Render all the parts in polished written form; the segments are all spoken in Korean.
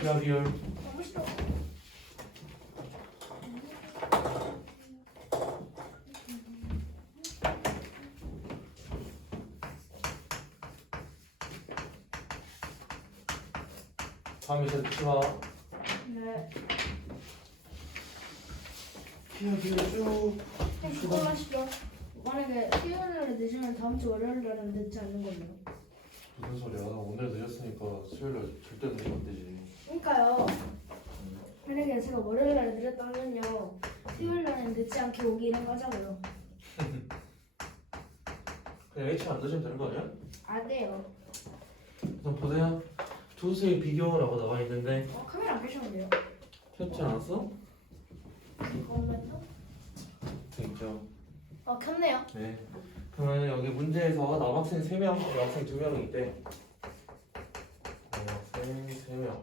비하비율. 너무 싫어. 다음에 이제 듣지 마. 네. 비하비율 쭉. 그걸 하시죠. 만약에 수요일날에 늦으면 다음 주 월요일날은 늦지 않는 거예요. 무슨 소리야? 오늘 늦었으니까 수요일날 절대 늦으면 안 되지. 그러니까요. 만약에 제가 월요일날에 늦었다면요, 수요일날은 늦지 않게 오기는 하자고요. 그냥 H 안 늦으면 되는 거 아니야? 안 돼요. 우선 보세요. 두 수의 비교라고 나와 있는데 카메라 안 켜셨는데요? 켰지 않았어? 잠깐만요. 돼 있죠. 켰네요. 네. 그러면 여기 문제에서 남학생 3명, 여학생 2명이 있대. 남학생 3명,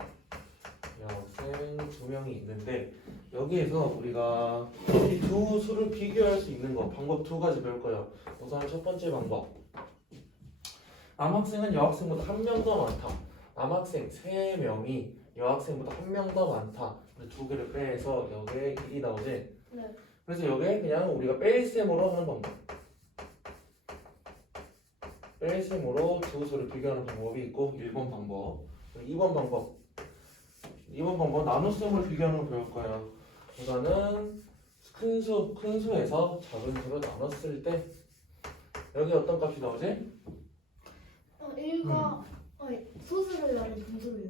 여학생 2명이 있는데 여기에서 우리가 이 두 수를 비교할 수 있는 거 방법 2가지 배울 거예요. 우선 첫 번째 방법. 남학생은 여학생보다 1명 더 많다. 남학생 3명이 여학생보다 1명 더 많다. 두 개를 빼서 여기에 1이 나오지. 네. 그래서 여기에 그냥 우리가 뺄셈으로 하는 방법. 뺄셈으로 두 수를 비교하는 방법이 있고 1번 방법. 2번 방법. 2번 방법 나눗셈을 비교하는 거 배울 거예요. 우선은 큰 수에서 작은 수로 나눴을 때 여기 어떤 값이 나오지? 1과 소수를 나눈 분수를요.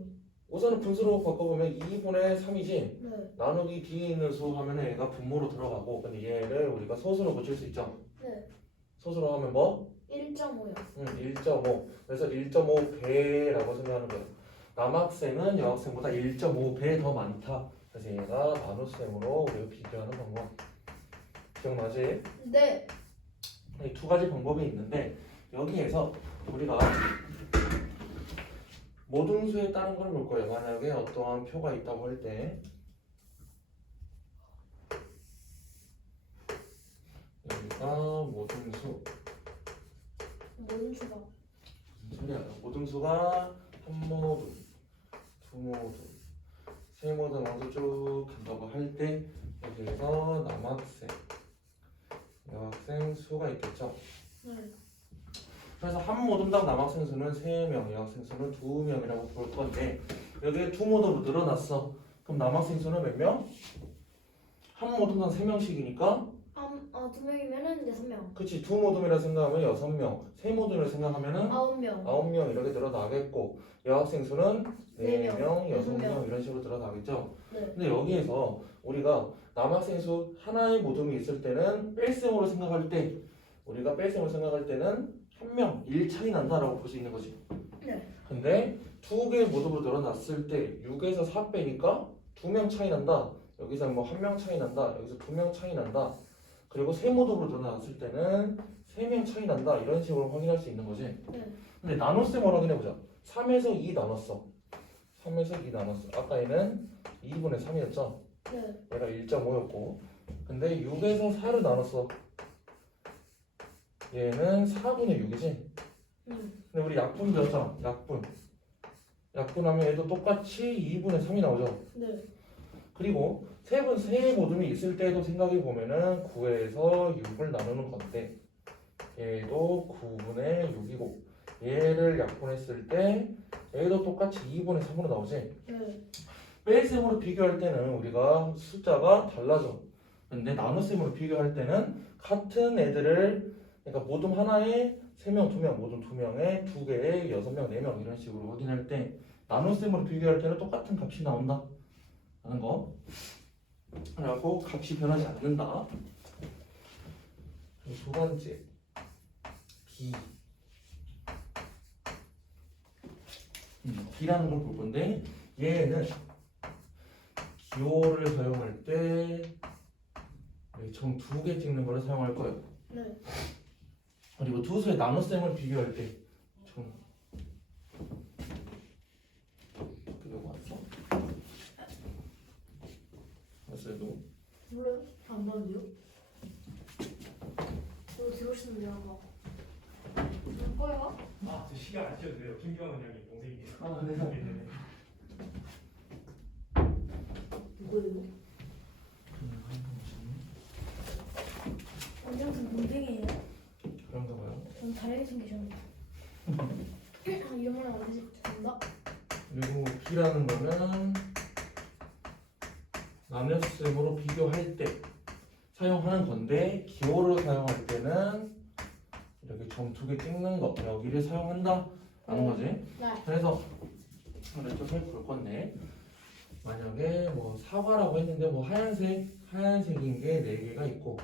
우선은 분수로 바꿔보면 2분의 3이지. 네. 나누기 뒤에 있는 수 하면 얘가 분모로 들어가고 근데 얘를 우리가 소수로 고칠 수 있죠. 네. 소수로 하면 뭐? 1.5요. 1.5. 그래서 1.5배라고 생각하는 거예요. 남학생은 여학생보다 1.5배 더 많다. 그래서 얘가 나눗셈으로 우리가 비교하는 방법. 기억나지? 네. 이 두 가지 방법이 있는데 여기에서 우리가 모등수에 따른 걸 볼 거예요. 만약에 어떠한 표가 있다고 할 때 여기가 모등수 모든 수가. 무슨 소리야? 모등수가 한 모등, 두 모등, 세 모등하고 쭉 간다고 할 때 여기에서 남학생, 여학생 수가 있겠죠. 네. 그래서 한 모듬당 남학생 수는 3명, 여학생 수는 2명이라고 볼 건데 여기에 두 모듬으로 늘어났어. 그럼 남학생 수는 몇 명? 한 모듬당 3명씩이니까 두 명이면은 6명. 그치 두 모듬이라 생각하면 6명, 세 모듬이라 생각하면은 9명. 9명 이렇게 늘어나겠고 여학생 수는 네 4명, 명, 6명 이런 식으로 늘어나겠죠. 네. 근데 여기에서 우리가 남학생 수 하나의 모듬이 있을 때는 뺄셈으로 생각할 때 우리가 뺄셈으로 생각할 때는 한 명, 1 차이 난다라고 볼 수 있는 거지. 네. 근데 두 개의 모습으로 늘어났을 때 6에서 4 빼니까 2명 차이 난다. 여기서 뭐 1명 차이 난다. 여기서 2명 차이 난다. 그리고 세 모습으로 늘어났을 때는 3명 차이 난다. 이런 식으로 확인할 수 있는 거지. 네. 근데 나눗셈을 확인해보자. 3에서 2 나눴어. 3에서 2 나눴어. 아까 얘는 2분의 3이었죠. 네. 얘가 1.5였고 근데 6에서 4를 나눴어. 얘는 4분의 6이지. 근데 우리 약분 배웠잖아. 약분하면 얘도 똑같이 2분의 3이 나오죠. 네. 그리고 세 모듬이 있을 때도 생각해 보면은 9에서 6을 나누는 건데 얘도 9분의 6이고 얘를 약분했을 때 얘도 똑같이 2분의 3으로 나오지. 네. 뺄셈으로 비교할 때는 우리가 숫자가 달라져. 근데 나눗셈으로 비교할 때는 같은 애들을 그러니까 모둠 하나에 3명, 2명, 모둠 2명에 2개에 6명, 4명 이런 식으로 확인할 때 나눗셈으로 비교할 때는 똑같은 값이 나온다 하는 거. 그래갖고 값이 변하지 않는다. 두 번째 B라는 걸 볼 건데 얘는 기호를 사용할 때 점 2개 찍는 걸 사용할 거예요. 네. 그리고 두 수의 나눗셈을 비교할 때 점 그려고 왔어? 왔어요 너? 몰라요? 안 봤는데요? 이거 들어오시는데요, 아까. 뭐예요? 아, 저 시간 안 쉬어도 돼요. 김기환 원장님 동생이에요. 아, 네. 네네네. 누구예요? 원장님 동생이에요? 그런가 봐요. 전 다르게 생기셨는데. 아, 이런 말은 안 되지. 죄송합니다. 그리고 B라는 거는 나눗셈으로 비교할 때 사용하는 건데 기호를 사용할 때는 이렇게 점 2개 찍는 거 여기를 사용한다 라는 거지. 네. 그래서 오늘 또 볼 건데 만약에 뭐 사과라고 했는데 뭐 하얀색인 게 4개가 있고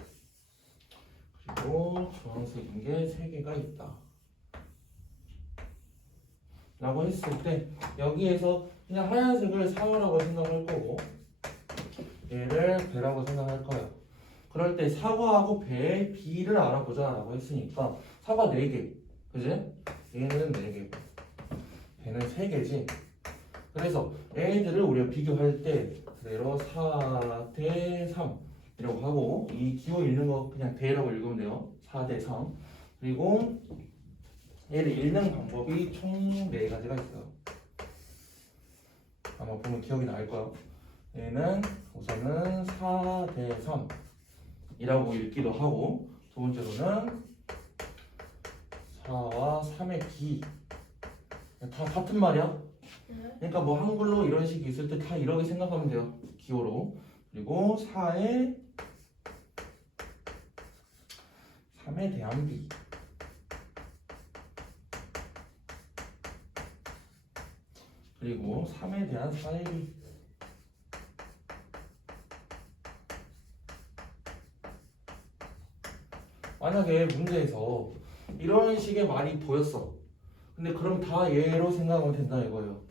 그리고 주황색인 게 3개가 있다 라고 했을 때 여기에서 그냥 하얀색을 사과라고 생각할 거고 얘를 배라고 생각할 거예요. 그럴 때 사과하고 배의 B를 알아보자 라고 했으니까 사과 4개 그지? 얘는 4개고 배는 3개지. 그래서 얘들을 우리가 비교할 때 그대로 4대 3 이라고 하고 이 기호 읽는 거 그냥 대라고 읽으면 돼요. 4대 3. 그리고 얘를 읽는 방법이 총 4가지가 있어요. 아마 보면 기억이 날 거예요. 얘는 우선은 4대 3 이라고 읽기도 하고 두 번째로는 4와 3의 비 다 같은 말이야. 그러니까 뭐 한글로 이런 식이 있을 때 다 이렇게 생각하면 돼요. 기호로. 그리고 3에 대한 비 그리고 3에 대한 4의 비 만약에 문제에서 이런 식의 말이 보였어. 근데 그럼 다 얘로 생각하면 된다 이거예요.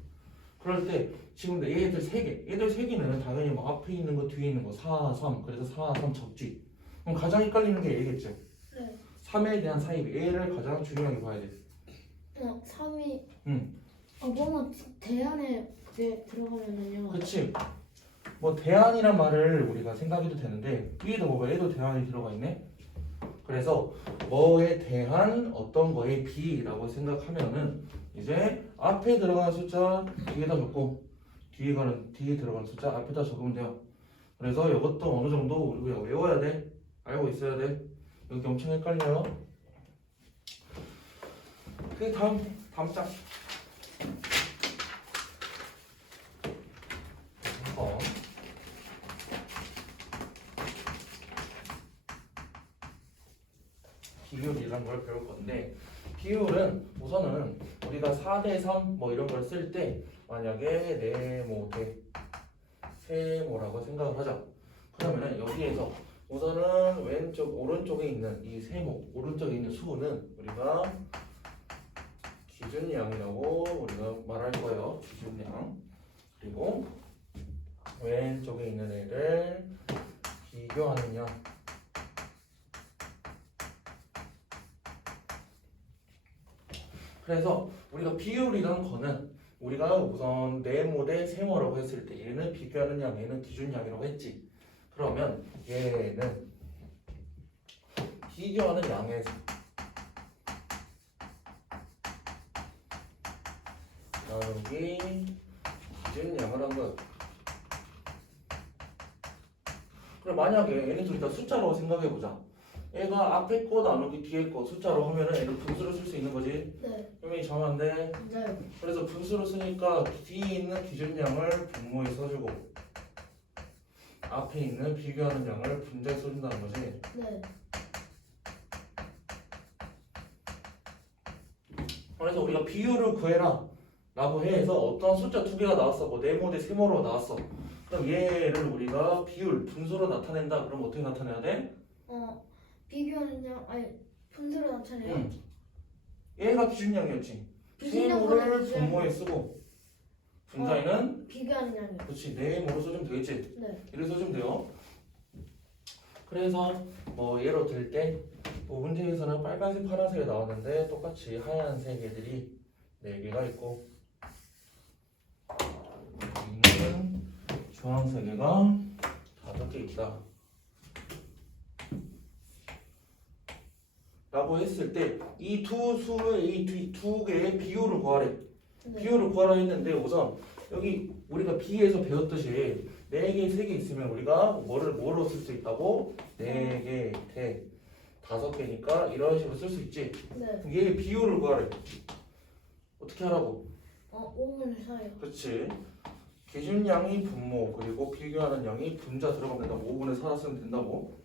그럴 때 지금 얘들 3개 얘들 3개는 당연히 뭐 앞에 있는 거 뒤에 있는 거 4, 3 그래서 4, 3 적지. 그럼 가장 헷갈리는 게 얘겠죠. 네. 3에 대한 사입 얘를 가장 중요하게 봐야 돼. 3이. 응. 뭔가 대안에 그게 들어가면은요. 그치. 뭐 대안이란 말을 우리가 생각해도 되는데 위에도 봐봐 얘도 대안이 들어가 있네. 그래서 뭐에 대한 어떤 거에 B라고 생각하면은 이제 앞에 들어가는 숫자 뒤에다 적고 뒤에 들어가는 숫자 앞에다 적으면 돼요. 그래서 이것도 어느 정도 우리가 외워야 돼. 알고 있어야 돼. 여기 엄청 헷갈려요. 그 다음 짝. 비율이란 걸 배울 건데 비율은 우선은 우리가 4대 3 뭐 이런 걸 쓸 때 만약에 네모대 세모라고 생각을 하자. 그러면은 여기에서 우선은 오른쪽에 있는 이 세모 오른쪽에 있는 수는 우리가 기준량이라고 우리가 말할 거예요. 기준량. 그리고 왼쪽에 있는 애를 비교하는 양. 그래서 우리가 비율이란 거는 우리가 우선 네모 대 세모라고 했을 때 얘는 비교하는 양, 얘는 기준량이라고 했지. 그러면 얘는 비교하는 양에서 나누기 기준량을 한 거야. 그럼 만약에 얘는 둘 다 숫자로 생각해보자. 얘가 앞에 거 나누기 뒤에 거 숫자로 하면은 얘를 분수로 쓸 수 있는 거지. 네. 분명히 정한데. 네. 그래서 분수로 쓰니까 뒤에 있는 기준량을 분모에 써주고 앞에 있는 비교하는 양을 분자에 써준다는 거지. 네. 그래서 우리가 비율을 구해라 라고 해서 어떤 숫자 2개가 나왔어. 뭐 네모 대 세모로 나왔어. 그럼 얘를 우리가 비율 분수로 나타낸다. 그럼 어떻게 나타내야 돼? 비교하는 양 분수로 나타내요. 응. 얘가 기준량이었지. 기준량보다 세모를 기준량. 분모에 쓰고 분자에는 비교하는 양이요. 그렇지 네모로 써주면 되겠지. 네. 이렇게 써주면 돼요. 그래서 뭐 예로 들 때 뭐 문제에서는 빨간색, 파란색이 나왔는데 똑같이 하얀색 애들이 4개가 있고 여기는 주황색 애가 5개 있다. 라고 했을 때 이 두 개의 비율을 구하래. 네. 비율을 구하라 했는데 우선 여기 우리가 B에서 배웠듯이 4개, 3개 있으면 우리가 뭐로 쓸 수 있다고? 4개, 대 5개니까 이런 식으로 쓸 수 있지. 네. 얘 비율을 구하래. 어떻게 하라고? 5분의 4요. 그렇지. 기준량이 분모 그리고 비교하는 양이 분자 들어가면 된다고. 5분의 4라 쓰면 된다고.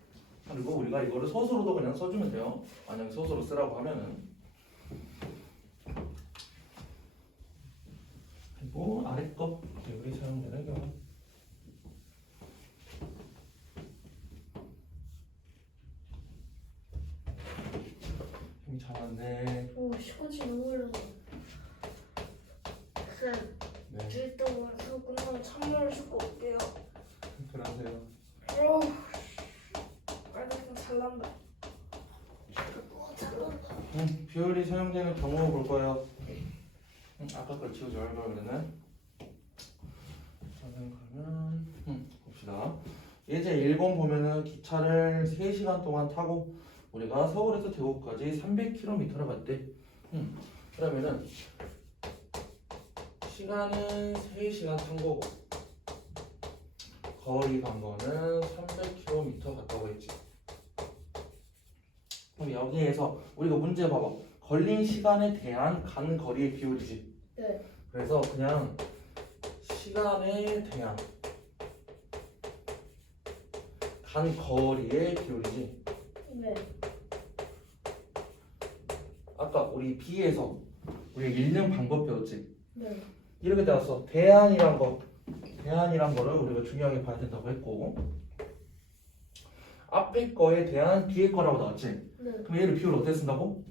그리고 우리가 이거를 서술로도 그냥 써주면 돼요. 만약에 서술로 쓰라고 하면은. 그리고 아래 거 비율이 사용되는 경우. 힘이 잘하네. 오, 시간이 너무 걸려서. 쌤, 네, 저 이따가 수업 끝나면 참여를 싣고 올게요. 그러세요. 오, 빨리 잘난다. 잘난다. 비율이 사용되는 경우 볼 거예요. 아까 걸 지우지 말걸 그러네. 그러면 봅시다. 예제 1번 보면은 기차를 3시간 동안 타고 우리가 서울에서 대구까지 300km를 갔대. 그러면은 시간은 3시간 탄 거고 거리 간 거는 300km 갔다고 했지. 그럼 여기에서 우리가 문제 봐봐. 걸린 시간에 대한 간 거리의 비율이지. 네. 그래서 그냥 시간에 대한 간 거리의 비율이지. 네. 아까 우리 B에서 우리가 읽는 방법 배웠지. 네. 이렇게 나왔어. 대안이란 거를 우리가 중요하게 봐야 된다고 했고 앞에 거에 대한 뒤에 거라고 나왔지. 네. 그럼 얘를 비율을 어떻게 쓴다고?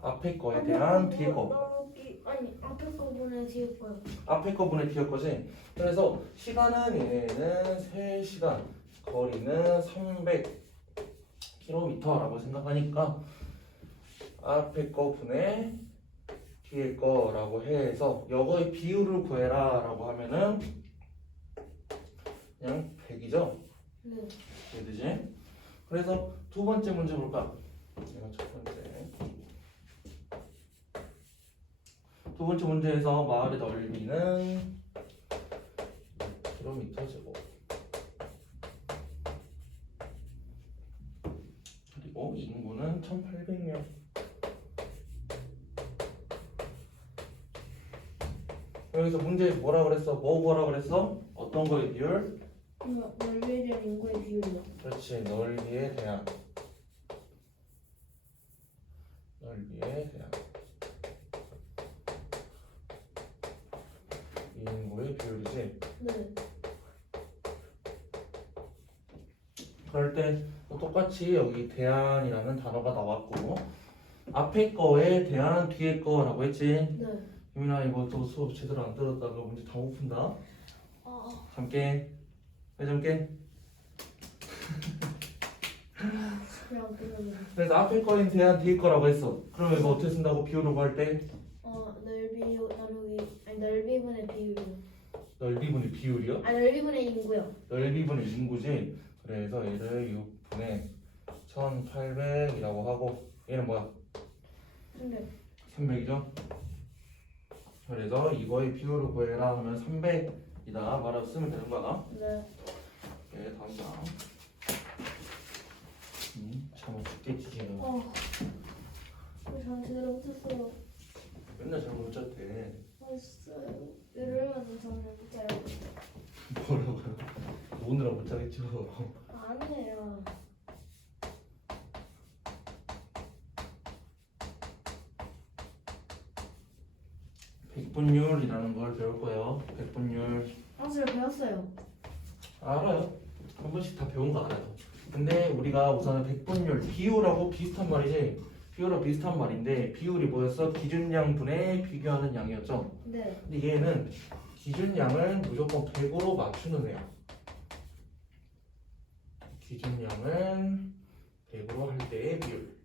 앞에 거에 대한 뒤에 거. 나누기 아니 앞에 거분의 뒤에 거요. 앞에 거분의 뒤에 거지. 그래서 시간은 얘는 3시간, 거리는 300km라고 생각하니까 앞에 거 분의 뒤에 거라고 해서 이거의 비율을 구해라 라고 하면은 그냥 100이죠? 네. 되지? 그래서 두 번째 문제 볼까? 내가 첫 번째. 두 번째 문제에서 마을의 넓이는 6km 제곱. 그리고 인구는 1,800명. 여기서 문제에서 뭐라 그랬어? 뭐 구하라 그랬어? 어떤 거의 비율? 넓이에 대한 인구의 비율이요. 그렇지. 넓이에 대한 인구의 비율이지. 네. 그럴 때 똑같이 여기 대안이라는 단어가 나왔고 앞에 거에 대한 뒤에 거라고 했지. 네. 유민아 이거 또 수업 제대로 안 들었다가 문제 다 못 푼다. 잠깨. 왜 잠깨? 그냥 끝나면. 그래서 앞에 거에 대한 뒤에 거라고 했어. 그러면 이거 어떻게 쓴다고 비율을 구할 때? 넓이 나누기 아니 넓이분의 비율이요. 넓이분의 비율이요? 아 넓이분의 인구요. 넓이분의 인구지. 그래서 얘를 6분의 1800이라고 하고 얘는 뭐야? 근데 300이죠? 그래서 이거의 비율을 구해라 하면 300이다 말아 쓰면 되는 거야. 네. 네, 다음 장. 잘못 죽겠지 지금. 전 제대로 못했어요. 맨날 잘못 못 잤대. 했어요. 이러면 저는 못 자요. 뭐라고요? 오느라 못 자겠죠. 아니에요. 백분율이라는 걸 배울 거예요. 백분율. 제가 배웠어요. 알아요. 한 번씩 다 배운 거 알아요. 근데 우리가 우선은 백분율, 비율하고 비슷한 말이지. 비율하고 비슷한 말인데 비율이 뭐였어? 기준량분의 비교하는 양이었죠. 네. 근데 얘는 기준량을 무조건 100으로 맞추는 애야. 기준량을 100으로 할 때의 비율.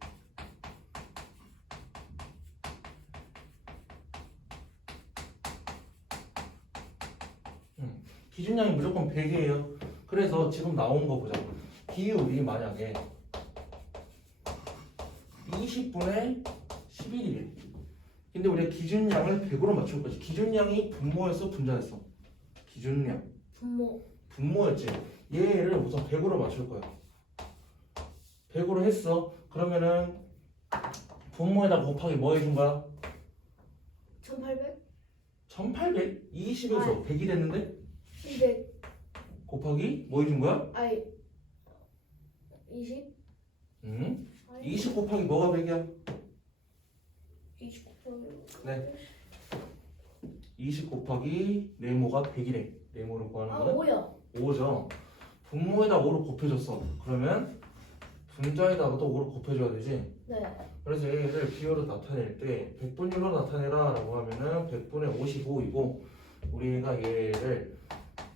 기준량이 무조건 100이에요. 그래서 지금 나온 거 보자. 비율이 만약에 20분의 11이래. 근데 우리가 기준량을 100으로 맞출 거지. 기준량이 분모였어, 분자였어? 기준량 분모. 분모였지. 얘를 우선 100으로 맞출 거야. 100으로 했어. 그러면은 분모에다 곱하기 뭐 해준 거야? 1800? 1800? 20에서 100이 됐는데 200. 곱하기 뭐 해준 거야? 아이 20? 20 곱하기 뭐가 100이야? 20 곱하기. 네. 20 곱하기 네모가 100이래. 네모를 구하는 아 거는 5야. 5죠. 분모에다 5를 곱해줬어. 그러면 분자에다가도 5를 곱해줘야 되지. 네. 그래서 얘를 비율로 나타낼 때 100분율로 나타내라 라고 하면은 100분의 55이고 우리가 얘를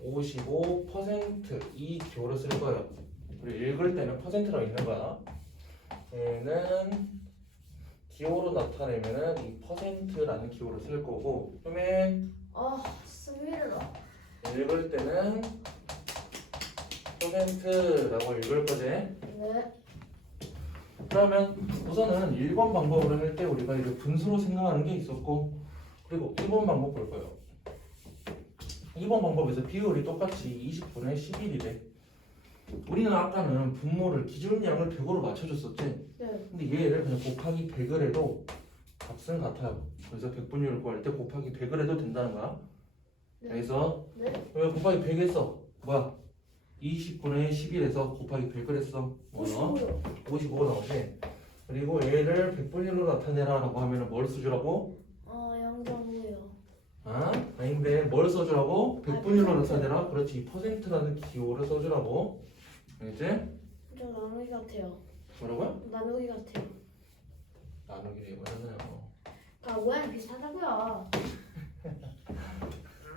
55%이 기호를 쓸 거예요. 우리 읽을 때는 퍼센트라고 있는 거야. 얘는 기호로 나타내면은 이 퍼센트라는 기호를 쓸 거고 그러면 아 스미르다. 읽을 때는 퍼센트라고 읽을 거지. 네. 그러면 우선은 1번 방법을 할 때 우리가 이제 분수로 생각하는 게 있었고 그리고 2번 방법 볼 거예요. 2번 방법에서 비율이 똑같이 20분의 11이래. 우리는 아까는 분모를 기준량을 100으로 맞춰줬었지. 네. 근데 얘를 그냥 곱하기 100을 해도 값은 같아요. 그래서 100분율을 구할 때 곱하기 100을 해도 된다는 거야. 네. 그래서 네. 왜 곱하기 100 했어? 뭐야? 20분의 11에서 곱하기 100을 했어. 뭐야? 55요. 55 나오지. 그리고 얘를 100분율로 나타내라 라고 하면은 뭘 써주라고? 0.5요. 아? 아닌데 뭘 써주라고? 100분율로 나타내라. 그렇지. 퍼센트라는 기호를 써주라고. 알겠지? 저 나누기 같아요. 뭐라고요? 나누기 같아요. 나누기를 이거잖아요. 아 모양이 비슷하다고요.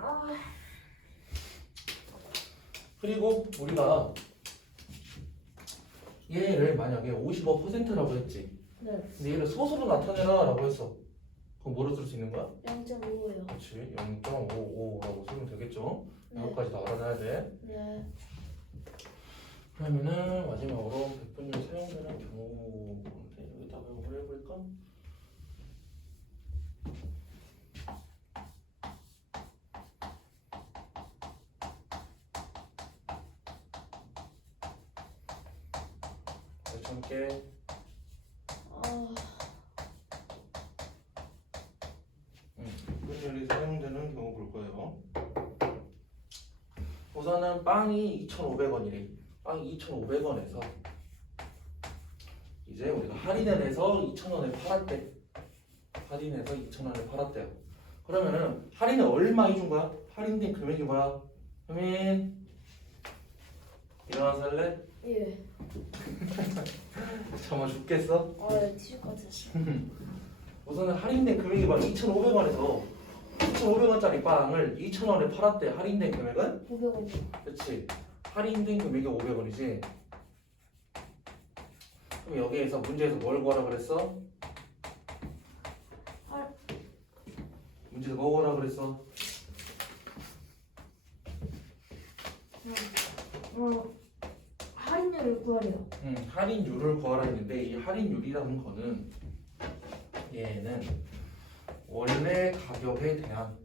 아, 그리고 우리가 얘를 만약에 55%라고 했지. 네. 근데 얘를 소수로 나타내라 라고 했어. 그럼 뭐로 쓸 수 있는 거야? 0.5요. 그렇지. 0.55라고 쓰면 되겠죠. 네. 이것까지 다 알아놔야 돼. 네. 그러면은 마지막으로 100분율 사용되는 경우인데 여기다가 이걸 해볼까? 함께 아, 100분율이 사용되는 경우 볼 거예요. 우선은 빵이 2,500원이래. 빵이 2,500원에서 이제 우리가 할인을 해서 2,000원에 팔았대. 할인해서 2,000원에 팔았대요. 그러면은 할인을 얼마 해준 거야? 할인된 금액이 뭐야? 효민 일어나서 할래? 예. 정말 죽겠어? 아, 뒤질 것 같았어. 우선은 할인된 금액이 뭐야? 2,500원에서 2,500원짜리 빵을 2,000원에 팔았대. 할인된 금액은? 500원. 그렇지. 할인된 금액이 500원이지. 그럼 여기에서 문제에서 뭘 구하라 그랬어? 문제에서 뭐 구하라 그랬어? 할인율을 구하래요. 할인율을 구하라 했는데 이 할인율이라는 거는 얘는 원래 가격에 대한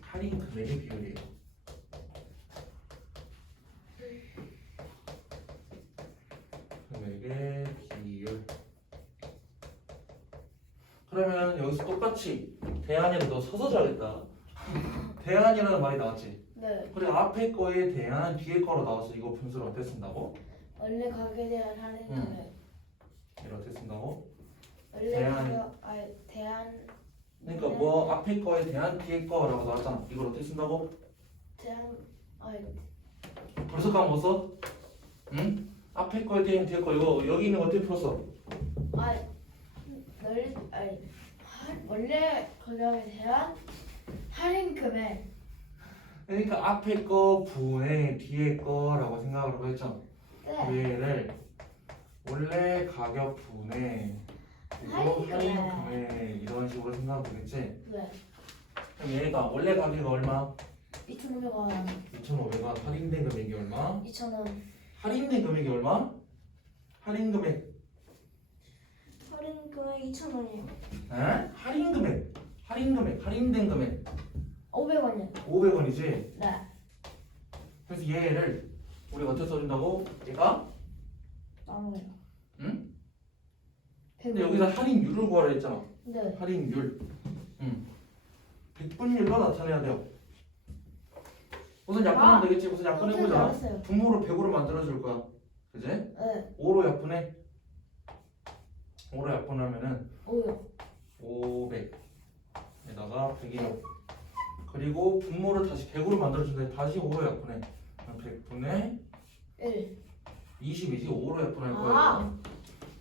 할인 금액의 비율이에요. 금액의 비율. 그러면 여기서 똑같이 대안이를 너 서서 줘야겠다. 대안이라는 말이 나왔지. 네. 그래 앞에 거에 대안 뒤에 거로 나와서 이거 분수를 어떻게 쓴다고? 원래 가격에 대한 할인 금액. 얘를 어떻게 쓴다고? 원래 대한. 가격, 아니 대한. 그러니까 뭐 앞에 거에 대한 뒤에 거라고 나왔잖아. 이걸 어떻게 쓴다고? 대한, 아니 벌써 까먹었어? 응? 앞에 거에 대한 뒤에 거 이거 여기 있는 거 어떻게 풀었어? 아니 원래 가격에 대한 할인 금액. 그러니까 앞에 거 분의 뒤에 거라고 생각을 했죠. 네. 얘를 원래 가격 분의 그리고 할인 할인 금액. 금액 이런 식으로 생각하면 되겠지? 네. 그럼 얘가 원래 가격이 얼마? 2,500원. 2,500원. 할인된 금액이 얼마? 2,000원. 할인된 금액이 얼마? 할인 금액 할인 2,000원이요. 에? 할인된 금액 500원이요. 500원이지. 네. 그래서 얘를 우리가 어떻게 써준다고? 얘가 나눠요. 응? 100원. 근데 여기서 할인율을 구하라 했잖아. 네. 할인율. 100분율로 나타내야 돼요. 우선 약분하면 되겠지. 우선 약분해보자. 알았어요. 분모를 100으로 만들어줄 거야. 그지? 네. 5로 약분해. 5로 약분하면은 5요. 500에다가 100이요. 그리고 분모를 다시 100으로 만들어준다. 다시 5로 약분해. 100분의 1. 20이지. 5로 약분할 거예요. 아.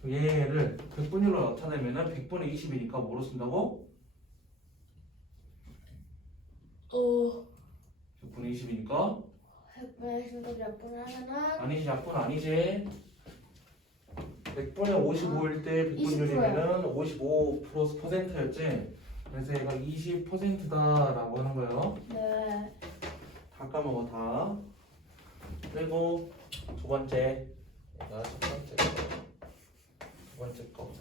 얘를 100분율로 나타내면은 100분의 20이니까 뭐로 쓴다고? 100분의 20이니까 100분의 10을 약분을 하면은 아니지. 약분 아니지. 100분의 55일 때 100분율이면은 55 플러스 %였지. 그래서 얘가 20%다라고 하는 거예요. 네. 다 까먹어 다. 그리고 두 번째 얘가 첫 번째 거. 두 번째 거.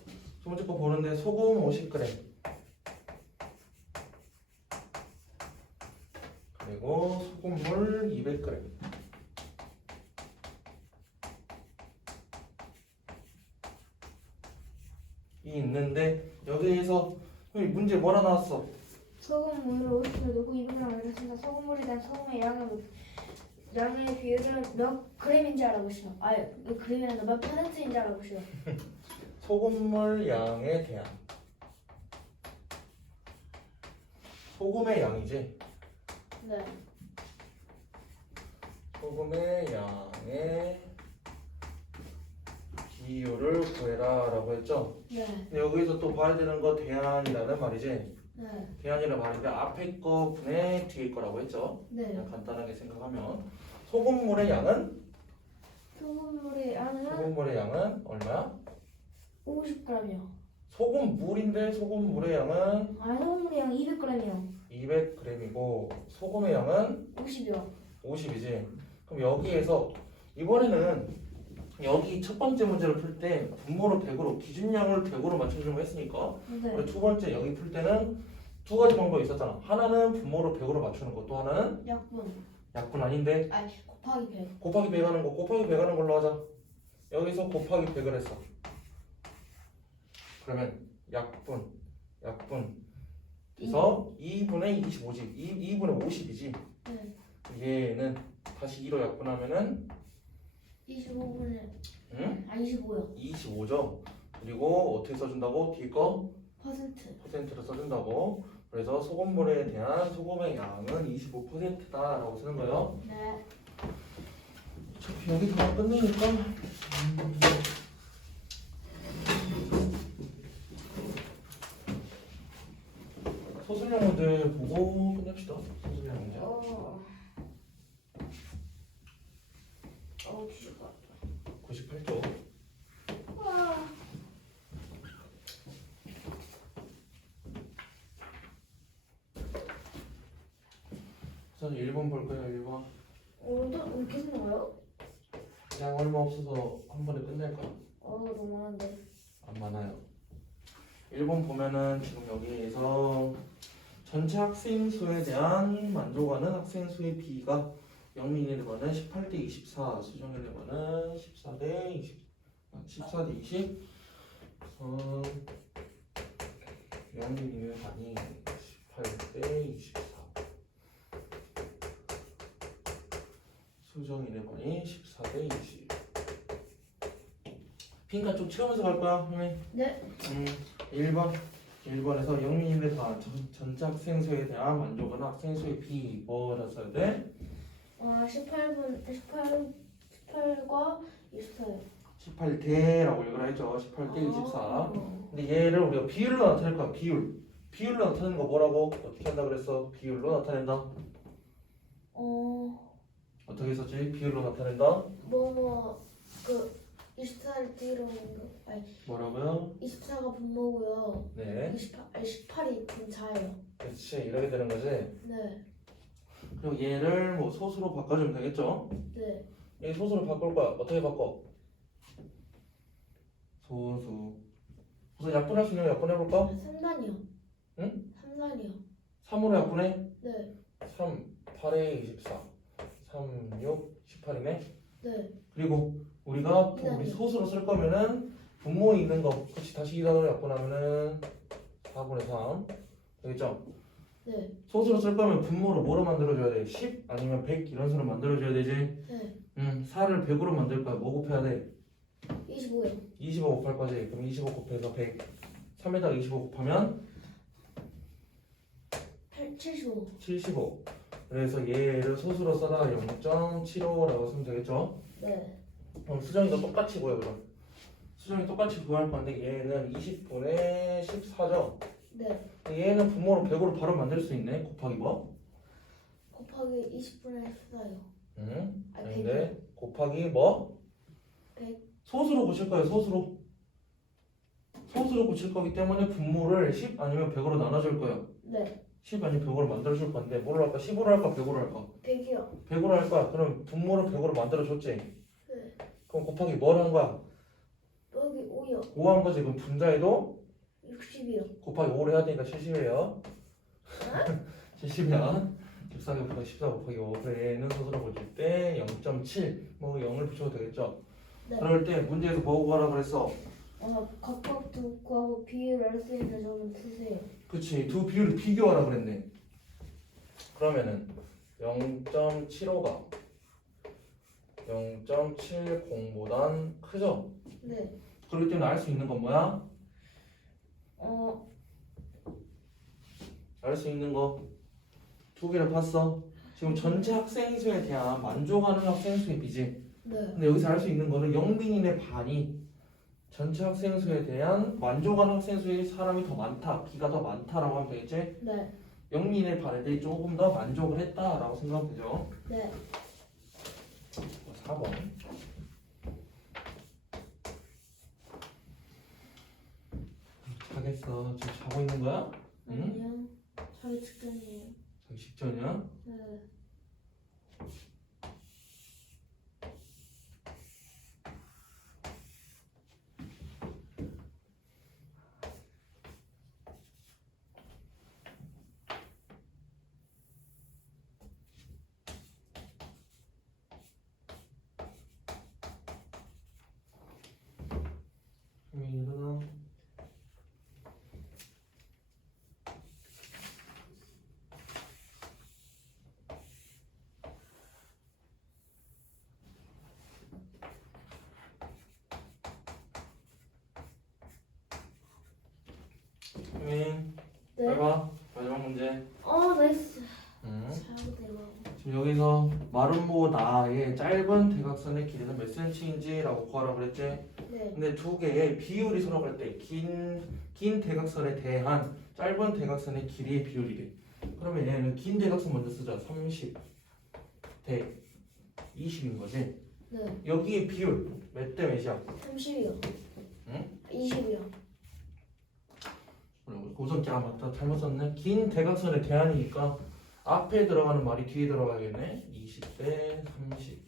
두 번째 거 보는데 소금 50g. 그리고 소금물 200g. 이 있는데 여기에서 형님 문제 뭐라 나왔어? 소금물을 50을 넣고 200g 올렸습니다. 소금물에 대한 소금의 양의 비율은 몇 그램인지 알아보시오. 몇 그램이 아니라 몇 퍼센트인지 알아보시오. 소금물 양에 대한 소금의 양이지. 네. 소금의 양의 비율을 구해라 라고 했죠. 네. 근데 여기서 또 봐야 되는 거 대안이라는 말이지. 네. 대안이라는 말인데 앞에 거 분의 뒤에 거라고 했죠. 네. 그냥 간단하게 생각하면 소금물의 양은 소금물의 양은 소금물의 양은 얼마야? 50g이요. 소금물인데 소금물의 양은 소금물의 양 200g이요. 200g이고 소금의 양은 50이요. 50이지. 그럼 여기에서 이번에는 여기 첫 번째 문제를 풀 때 분모를 100으로 기준량을 100으로 맞춰주려고 했으니까 네. 우리 두 번째 여기 풀 때는 두 가지 방법이 있었잖아. 하나는 분모를 100으로 맞추는 거, 또 하나는 약분. 약분 아닌데 곱하기 100. 곱하기 100 하는 거, 곱하기 100 하는 걸로 하자. 여기서 곱하기 100을 했어. 그러면 약분 그래서 2분의 25지 2분의 50이지. 네. 얘는 다시 2로 약분하면은 25분의 응? 25요. 25죠. 그리고 어떻게 써준다고? 뒤에 거 퍼센트. 퍼센트로 써준다고. 그래서 소금물에 대한 소금의 양은 25%다라고 쓰는 거예요. 네. 어차피 여기 다 끝내니까 소수령 문제 보고 끝냅시다. 소수령 문제. 뒤집어. 98쪽. 와. 우선 1번 볼 거예요. 1번. 오늘도 계속 나와요? 양 얼마 없어서 한 번에 끝낼 거야. 너무 많은데. 안 많아요. 1번 보면은 지금 여기에서 전체 학생 수에 대한 만족하는 학생 수의 비가 영민이 1번은 18대 24, 수정이 1번은 14대 20, 14대 20. 영민이 1번이 18대 24, 수정이 1번이 14대 20. 핑가 좀 채우면서 갈 거야, 형님. 네. 1번에서 영민인데 다 전체 학생 수에 대한 만족은 학생 수의 비 뭐라 써야 돼? 18과 24요. 18대라고 읽으라 했죠. 18대 24. 근데 얘를 우리가 비율로 나타낼 거야. 비율로 나타내는 거 뭐라고? 어떻게 한다 그랬어? 비율로 나타낸다. 어떻게 썼지? 비율로 나타낸다. 24를 뒤로 뭐라고요? 24가 분모고요. 네. 18이 분자예요. 그렇지. 이렇게 되는 거지. 네. 그리고 얘를 뭐 소수로 바꿔주면 되겠죠? 네. 얘 소수로 바꿀 거야. 어떻게 바꿔? 소수. 그래서 약분할 수 있는 거 약분해볼까? 3단이요. 응? 3단이요. 3으로 약분해? 네. 3, 8에 24 3, 6, 18이네. 네. 그리고 우리가 이단이요. 우리 소수로 쓸 거면은 분모에 있는 거 그치 다시 2단으로 약분하면은 4분의 3 되겠죠? 네. 소수로 쓸 거면 분모로 뭐로 만들어줘야 돼? 10 아니면 100 이런 수로 만들어줘야 되지? 네. 4를 100으로 만들 거야. 뭐 곱해야 돼? 25요. 25 곱할 거지. 그럼 25 곱해서 100 3에다가 25 곱하면 75. 75 그래서 얘를 소수로 써다가 0.75라고 쓰면 되겠죠? 네. 그럼 수정이도 똑같이 구해 그럼 수정이 똑같이 구할 건데 얘는 20분의 14죠? 네. 얘는 분모로 100으로 바로 만들 수 있네. 곱하기 뭐? 곱하기 20분의 14요. 아, 아닌데 곱하기 뭐? 100. 소수로 고칠 거예요. 소수로 고칠 거기 때문에 분모를 10 아니면 100으로 나눠줄 거예요. 네. 10 아니면 100으로 만들어줄 건데 뭘로 할까? 10으로 할까? 100으로 할까? 100이요. 100으로 할 거야. 그럼 분모를 100으로 만들어줬지? 네. 그럼 곱하기 뭘 한 거야? 여기 5요. 5 한 거지. 그럼 분자에도 60이요. 곱하기 5를 해야 되니까 70이에요. 70이면 14 곱하기 14 곱하기 5 그래 얘는 소수로 고칠 때 0.7 뭐 0을 붙여도 되겠죠? 네. 그럴 때 문제에서 뭐 구하라 그랬어? 각각 두 구하고 비율을 알 수 있는 점을 푸세요. 그치 두 비율을 비교하라 그랬네. 그러면은 0.75가 0.70보단 크죠? 네. 그렇기 때문에 알 수 있는 건 뭐야? 알 수 있는 거 두 개를 봤어. 지금 전체 학생 수에 대한 만족하는 학생 수의 비지. 네. 근데 여기서 알 수 있는 거는 영민인의 반이 전체 학생 수에 대한 만족하는 학생 수의 사람이 더 많다, 비가 더 많다라고 하면 되겠지? 네. 영민의 반 애들이 조금 더 만족을 했다라고 생각하면 되죠. 네. 4번. 자겠어. 지금 자고 있는 거야? 응? 아니요. 자기 직전이에요. 자기 직전이야? 네. 일어나. 혜민, 네. 잘 봐. 마지막 문제. 나이스. 응. 잘못해요. 지금 여기서 마름모다의 짧은 대각선의 길이는 몇 cm인지라고 구하라 그랬지? 네. 근데 두 개의 비율이 서로 갈 때 긴 대각선에 대한 짧은 대각선의 길이의 비율이래. 그러면 얘는 긴 대각선 먼저 쓰자. 30 대 20인 거지. 네. 여기의 비율 몇 대 몇이야? 30이요. 응? 20이요. 우선 맞다. 잘못 썼네. 긴 대각선의 대안이니까 앞에 들어가는 말이 뒤에 들어가야겠네. 20대 30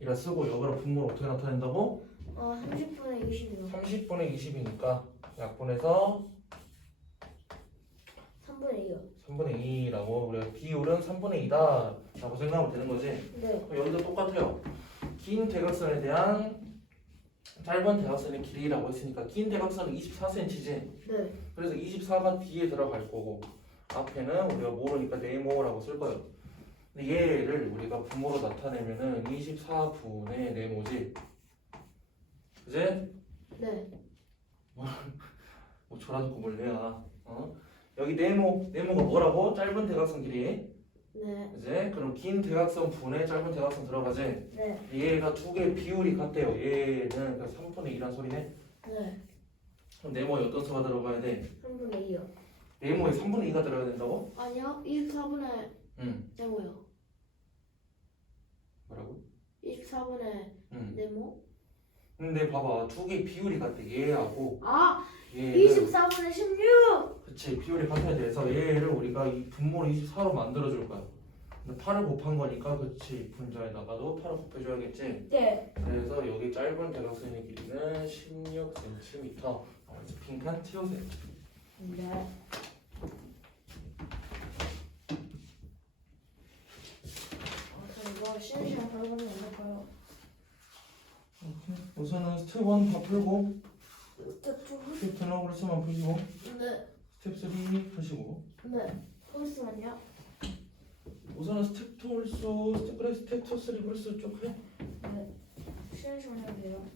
이라 쓰고 여기로 분모를 어떻게 나타낸다고? 30분의 20이요. 30분의 20이니까 약분해서 3분의 2요. 3분의 2라고 우리가 비율은 3분의 2다 라고 생각하면 되는 거지. 네. 그럼 여기도 똑같아요. 긴 대각선에 대한 짧은 대각선의 길이라고 했으니까 긴 대각선은 24cm지. 네. 그래서 24가 뒤에 들어갈 거고 앞에는 우리가 모르니까 네모라고 쓸 거예요. 근데 얘를 우리가 분모로 나타내면은 24분의 네모지. 그지? 네. 뭐 졸아듣고 몰래야. 여기 네모가 뭐라고? 짧은 대각선 길이. 네. 그지? 그럼 긴 대각선 분의 짧은 대각선 들어가지. 네. 얘가 두 개의 비율이 같대요. 얘는 그러니까 3분의 2란 소리네. 네. 그럼 네모에 어떤 수가 들어가야 돼? 3분의 2요. 네모에 3분의 2가 들어가야 된다고? 아니요. 24분의 응. 네모요. 뭐라고? 24분의 응. 네모? 근데 봐봐 두 개의 비율이 같대. 얘하고 얘는 24분의 16! 그치 비율이 같아야 돼서 얘를 우리가 이 분모를 24로 만들어줄 거야. 근데 8을 곱한 거니까 그치 분자에다가도 8을 곱해줘야겠지. 네. 그래서 여기 짧은 대각선의 길이는 16cm 빈칸 채우세요. 네. 저 이거 쉬는 시간 바로 가면 안 될까요? 우선은 스텝 1 다 풀고 스텝 2? 스텝 2는 홀수만 푸시고 네. 스텝 3 푸시고 네. 홀수만요? 우선은 스텝 2 홀수 스텝 2, 3 홀수 쭉 해. 네. 쉬는 시간 해야 돼요.